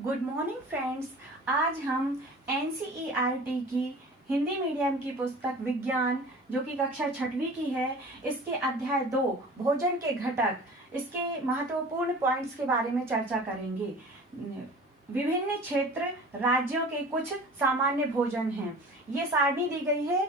Good morning friends. आज हम NCERT की हिंदी मीडियम की पुस्तक विज्ञान जो कि कक्षा 6वीं की है, इसके अध्याय 2 भोजन के घटक, इसके महत्वपूर्ण पॉइंट्स के बारे में चर्चा करेंगे। विभिन्न क्षेत्र राज्यों के कुछ सामान्य भोजन हैं। ये सारणी दी गई है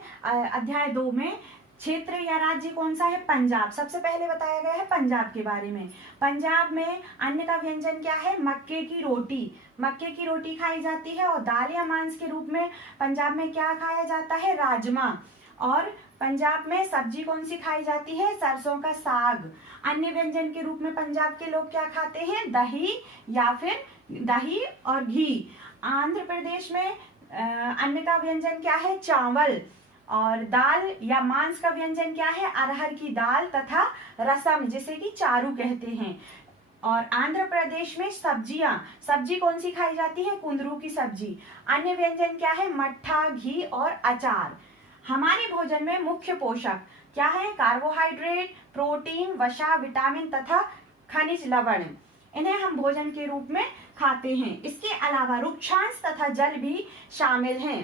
अध्याय 2 में। क्षेत्र या राज्य कौन सा है? पंजाब। सबसे पहले बताया गया है पंजाब के बारे में। पंजाब में अन्न का व्यंजन क्या है? मक्के की रोटी। मक्के की रोटी खाई जाती है। और दाल या मांस के रूप में पंजाब में क्या खाया जाता है? राजमा। और पंजाब में सब्जी कौन सी खाई जाती है? सरसों का साग। अन्य व्यंजन के रूप में पंजाब के लोग क्या खाते हैं? दही या फिर दही और घी। आंध्र प्रदेश में अन्न का व्यंजन क्या है? चावल। और दाल या मांस का व्यंजन क्या है? अरहर की दाल तथा रसम, जिसे कि चारू कहते हैं। और आंध्र प्रदेश में सब्जी कौन सी खाई जाती है? कुंदरू की सब्जी। अन्य व्यंजन क्या है? मट्ठा, घी और अचार। हमारे भोजन में मुख्य पोषक क्या है? कार्बोहाइड्रेट, प्रोटीन, वसा, विटामिन तथा खनिज लवण। इन्हें हम भोजन के रूप में खाते हैं। इसके अलावा रुक्षांश तथा जल भी शामिल हैं।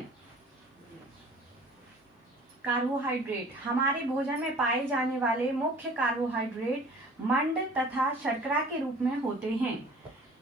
कार्बोहाइड्रेट। हमारे भोजन में पाए जाने वाले मुख्य कार्बोहाइड्रेट मंड तथा शर्करा के रूप में होते हैं।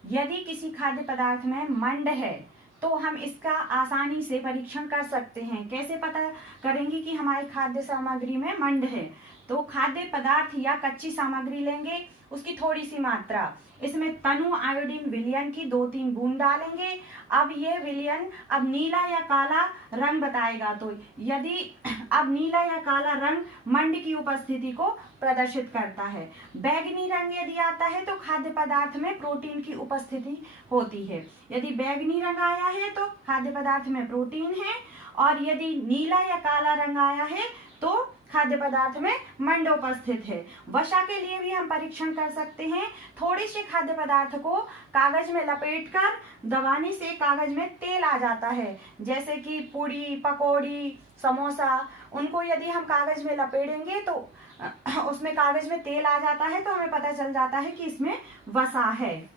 यदि किसी खाद्य पदार्थ में मंड है तो हम इसका आसानी से परीक्षण कर सकते हैं। कैसे पता करेंगे कि हमारे खाद्य सामग्री में मंड है? तो खाद्य पदार्थ या कच्ची सामग्री लेंगे, उसकी थोड़ी सी मात्रा, इसमें तनु आयोडीन विलयन की 2-3 बूंद डालेंगे। अब ये विलयन अब नीला या काला रंग बताएगा। तो यदि अब नीला या काला रंग मंड की उपस्थिति को प्रदर्शित करता है। बैगनी रंग यदि आता है तो खाद्य पदार्थ में प्रोटीन की उपस्थिति होती है। यदि बैगनी रंग आया है तो खाद्य पदार्थ में प्रोटीन है। और यदि नीला या काला रंग आया है तो खाद्य पदार्थ में मंड उपस्थित है। वसा के लिए भी हम परीक्षण कर सकते हैं। थोड़े से खाद्य पदार्थ को कागज में लपेटकर दबाने से कागज में तेल आ जाता है, जैसे कि पूड़ी, पकौड़ी, समोसा। उनको यदि हम कागज में लपेटेंगे तो उसमें कागज में तेल आ जाता है, तो हमें पता चल जाता है कि इसमें वसा है।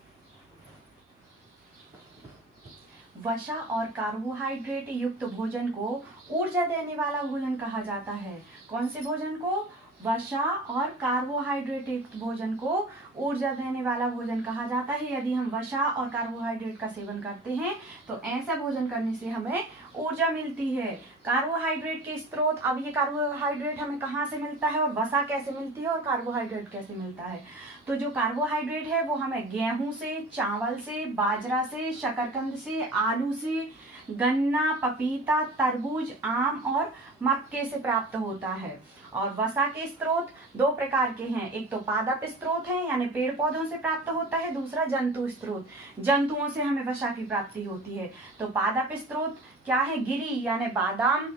वसा और कार्बोहाइड्रेट युक्त भोजन को ऊर्जा देने वाला भोजन कहा जाता है। कौन से भोजन को? वसा और कार्बोहाइड्रेट युक्त भोजन को ऊर्जा देने वाला भोजन कहा जाता है। यदि हम वसा और कार्बोहाइड्रेट का सेवन करते हैं तो ऐसा भोजन करने से हमें ऊर्जा मिलती है। कार्बोहाइड्रेट के स्रोत, अब ये कार्बोहाइड्रेट हमें कहाँ से मिलता है और वसा कैसे मिलती है और कार्बोहाइड्रेट कैसे मिलता है? तो जो कार्बोहाइड्रेट है वो हमें गेहूं से, चावल से, बाजरा से, शकरकंद से, आलू से, गन्ना, पपीता, तरबूज, आम और मक्के से प्राप्त होता है। और वसा के स्रोत 2 प्रकार के हैं। एक तो पादप स्रोत है, यानी पेड़ पौधों से प्राप्त होता है। दूसरा जंतु स्रोत, जंतुओं से हमें वसा की प्राप्ति होती है। तो पादप स्रोत क्या है? गिरी यानी बादाम,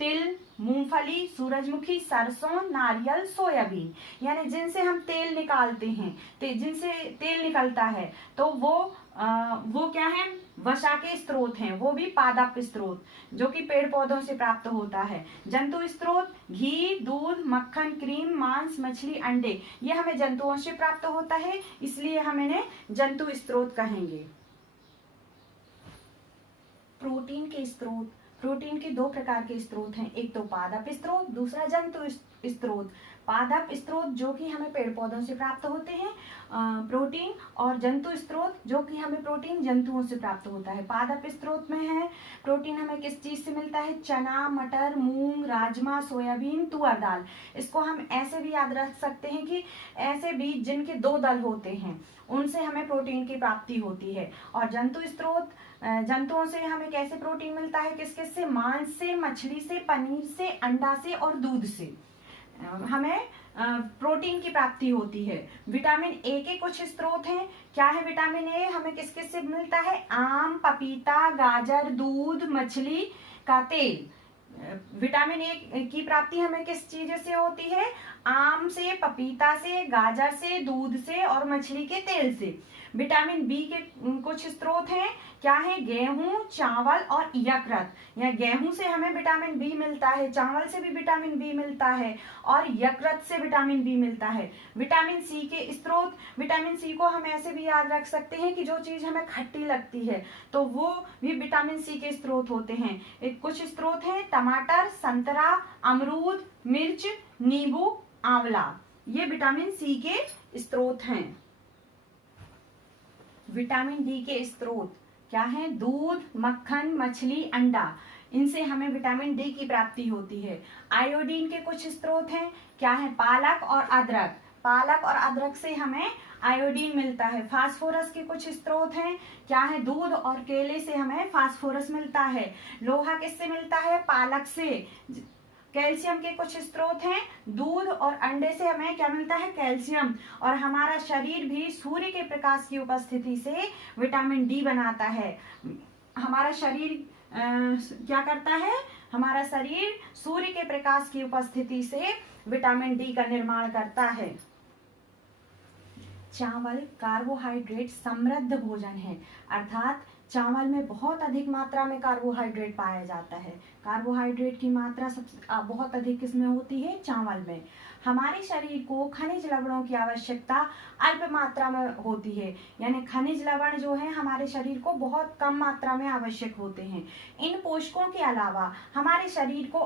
तिल, मूंगफली, सूरजमुखी, सरसों, नारियल, सोयाबीन, यानी जिनसे हम तेल निकालते हैं, जिनसे तेल निकलता है, तो वो क्या है? वसा के स्रोत हैं। वो भी पादप स्रोत जो कि पेड़ पौधों से प्राप्त होता है। जंतु स्रोत घी, दूध, मक्खन, क्रीम, मांस, मछली, अंडे, ये हमें जंतुओं से प्राप्त होता है, इसलिए हम इन्हें जंतु स्रोत कहेंगे। प्रोटीन के स्रोत। प्रोटीन के 2 प्रकार के स्रोत हैं। एक तो पादप स्रोत, दूसरा जंतु स्रोत। पादप स्रोत जो कि हमें पेड़ पौधों से प्राप्त होते हैं प्रोटीन, और जंतु स्रोत जो कि हमें प्रोटीन जंतुओं से प्राप्त होता है। पादप स्रोत में है प्रोटीन हमें किस चीज से मिलता है? चना, मटर, मूंग, राजमा, सोयाबीन, तुअर दाल। इसको हम ऐसे भी याद रख सकते हैं कि ऐसे बीज जिनके 2 दल होते हैं, उनसे हमें प्रोटीन की प्राप्ति होती है। और जंतु स्रोत, जंतुओं से हमें कैसे प्रोटीन मिलता है? किस किस से? मांस से, मछली से, पनीर से, अंडा से और दूध से हमें प्रोटीन की प्राप्ति होती है। विटामिन ए के कुछ स्रोत हैं। क्या है विटामिन ए? हमें किस किस से मिलता है? आम, पपीता, गाजर, दूध, मछली का तेल। विटामिन ए की प्राप्ति हमें किस चीज से होती है? आम से, पपीता से, गाजर से, दूध से और मछली के तेल से। विटामिन बी के कुछ स्रोत हैं। क्या है? गेहूं, चावल और यकृत। या गेहूं से हमें विटामिन बी मिलता है, चावल से भी विटामिन बी मिलता है और यकृत से विटामिन बी मिलता है। विटामिन सी के स्रोत स्रोत विटामिन सी को हम ऐसे भी याद रख सकते हैं कि जो चीज हमें खट्टी लगती है तो वो भी विटामिन सी के स्रोत होते हैं। कुछ स्रोत हैं टमाटर, संतरा, अमरूद, मिर्च, नींबू, आंवला, ये विटामिन सी के स्रोत हैं। विटामिन डी के स्रोत क्या हैं? दूध, मक्खन, मछली, अंडा, इनसे हमें विटामिन डी की प्राप्ति होती है। आयोडीन के कुछ स्रोत हैं, क्या है? पालक और अदरक, पालक और अदरक से हमें आयोडीन मिलता है। फास्फोरस के कुछ स्रोत हैं, क्या है? दूध और केले से हमें फास्फोरस मिलता है। लोहा किससे मिलता है? पालक से। कैल्शियम के कुछ स्रोत हैं, दूध और अंडे से हमें क्या मिलता है? कैल्शियम। और हमारा शरीर भी सूर्य के प्रकाश की उपस्थिति से विटामिन डी बनाता है। हमारा शरीर क्या करता है? हमारा शरीर सूर्य के प्रकाश की उपस्थिति से विटामिन डी का निर्माण करता है। चावल कार्बोहाइड्रेट समृद्ध भोजन है, अर्थात चावल में बहुत अधिक मात्रा में कार्बोहाइड्रेट पाया जाता है। कार्बोहाइड्रेट की मात्रा सबसे बहुत अधिक किसमें होती है? चावल में। हमारे शरीर को खनिज लवणों की आवश्यकता अल्प मात्रा में होती है, यानी खनिज लवण जो है हमारे शरीर को बहुत कम मात्रा में आवश्यक होते हैं। इन पोषकों के अलावा हमारे शरीर को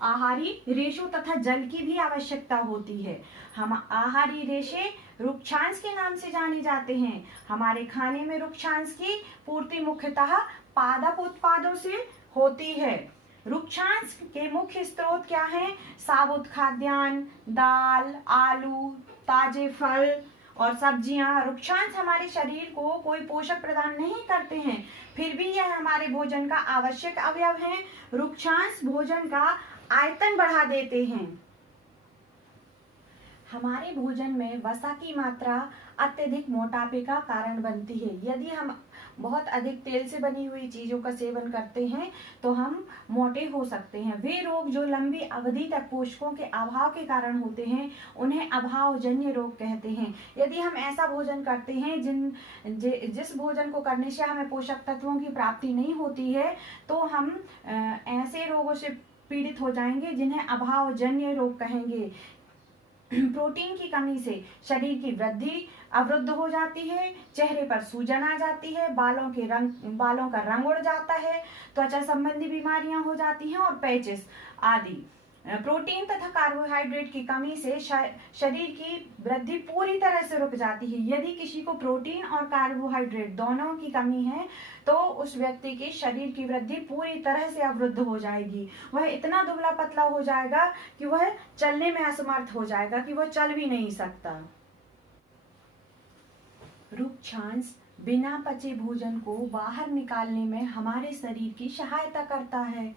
आहारी रेशों तथा जल की भी आवश्यकता होती है। हम आहारी रेशे रुक्षांश के नाम से जाने जाते हैं। हमारे खाने में रुक्षांश की पूर्ति मुख्यतः पादप उत्पादों से होती है। रुक्षांश के मुख्य स्रोत क्या हैं? साबुत खाद्यान्न, दाल, आलू, ताजे फल और सब्जियां। रुक्षांश हमारे शरीर को कोई पोषक प्रदान नहीं करते हैं, फिर भी यह हमारे भोजन का आवश्यक अवयव है। रुक्षांश भोजन का आयतन बढ़ा देते हैं। हमारे भोजन में वसा की मात्रा अत्यधिक मोटापे का कारण बनती है। यदि हम बहुत अधिक तेल से बनी हुई चीजों का सेवन करते हैं तो हम मोटे हो सकते हैं। वे रोग जो लंबी अवधि तक पोषकों के अभाव के कारण होते हैं उन्हें अभावजन्य रोग कहते हैं। यदि हम ऐसा भोजन करते हैं जिस भोजन को करने से हमें पोषक तत्वों की प्राप्ति नहीं होती है तो हम ऐसे रोगों से पीड़ित हो जाएंगे जिन्हें अभावजन्य रोग कहेंगे। प्रोटीन की कमी से शरीर की वृद्धि अवरुद्ध हो जाती है, चेहरे पर सूजन आ जाती है, बालों का रंग उड़ जाता है, त्वचा संबंधी बीमारियां हो जाती हैं और पैचेस आदि। प्रोटीन तथा कार्बोहाइड्रेट की कमी से शरीर की वृद्धि पूरी तरह से रुक जाती है। यदि किसी को प्रोटीन और कार्बोहाइड्रेट दोनों की कमी है तो उस व्यक्ति के शरीर की वृद्धि पूरी तरह से अवरुद्ध हो जाएगी। वह इतना दुबला पतला हो जाएगा कि वह चलने में असमर्थ हो जाएगा, कि वह चल भी नहीं सकता। रुक्षांश बिना पचे भोजन को बाहर निकालने में हमारे शरीर की सहायता करता है।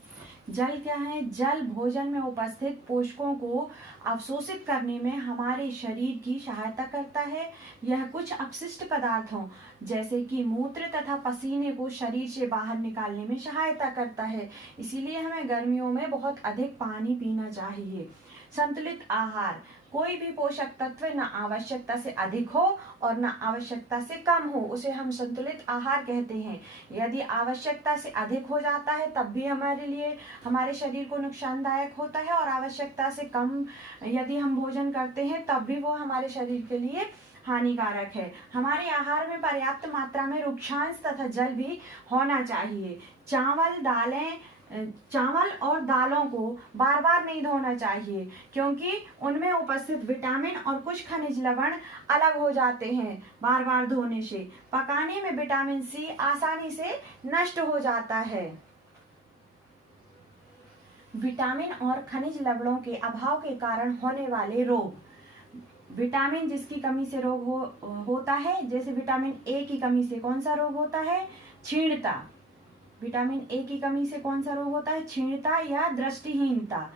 जल क्या है? जल भोजन में उपस्थित पोषकों को अवशोषित करने में हमारे शरीर की सहायता करता है। यह कुछ अपशिष्ट पदार्थों जैसे कि मूत्र तथा पसीने को शरीर से बाहर निकालने में सहायता करता है। इसीलिए हमें गर्मियों में बहुत अधिक पानी पीना चाहिए। संतुलित आहार, कोई भी पोषक तत्व न आवश्यकता से अधिक हो और न आवश्यकता से कम हो, उसे हम संतुलित आहार कहते हैं। यदि आवश्यकता से अधिक हो जाता है तब भी हमारे शरीर को नुकसानदायक होता है, और आवश्यकता से कम यदि हम भोजन करते हैं तब भी वो हमारे शरीर के लिए हानिकारक है। हमारे आहार में पर्याप्त मात्रा में रुक्षांश तथा जल भी होना चाहिए। चावल और दालों को बार बार नहीं धोना चाहिए, क्योंकि उनमें उपस्थित विटामिन और कुछ खनिज लवण अलग हो जाते हैं। बार बार धोने से पकाने में विटामिन सी आसानी से नष्ट हो जाता है। विटामिन और खनिज लवणों के अभाव के कारण होने वाले रोग। विटामिन जिसकी कमी से रोग होता है, जैसे विटामिन ए की कमी से कौन सा रोग होता है? क्षीणता। विटामिन ए की कमी से कौन सा रोग होता है? क्षीणता या दृष्टिहीनता।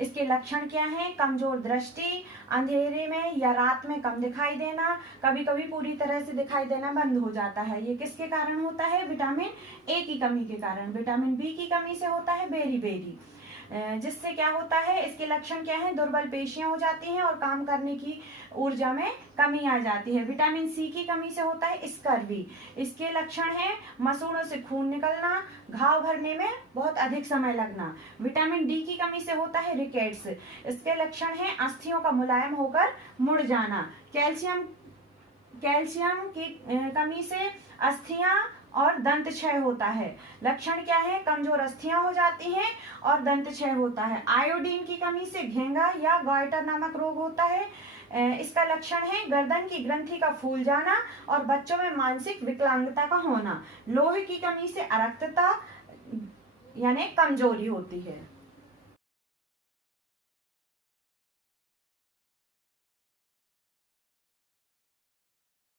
इसके लक्षण क्या हैं? कमजोर दृष्टि, अंधेरे में या रात में कम दिखाई देना, कभी कभी पूरी तरह से दिखाई देना बंद हो जाता है। ये किसके कारण होता है? विटामिन ए की कमी के कारण। विटामिन बी की कमी से होता है बेरी बेरी। जिससे क्या होता है, इसके लक्षण क्या है, दुर्बल पेशियां हो जाती हैं और काम करने की ऊर्जा में कमी आ जाती है। विटामिन सी की कमी से होता है स्कर्वी। इसके लक्षण है मसूड़ों से खून निकलना, घाव भरने में बहुत अधिक समय लगना। विटामिन डी की कमी से होता है रिकेट्स। इसके लक्षण है अस्थियों का मुलायम होकर मुड़ जाना। कैल्शियम की कमी से अस्थियां और दंत क्षय होता है। लक्षण क्या है, कमजोर अस्थियां हो जाती हैं और दंत क्षय होता है। आयोडीन की कमी से घेंगा या गॉइटर नामक रोग होता है। इसका लक्षण है गर्दन की ग्रंथि का फूल जाना और बच्चों में मानसिक विकलांगता का होना। लोहे की कमी से अरक्तता यानी कमजोरी होती है।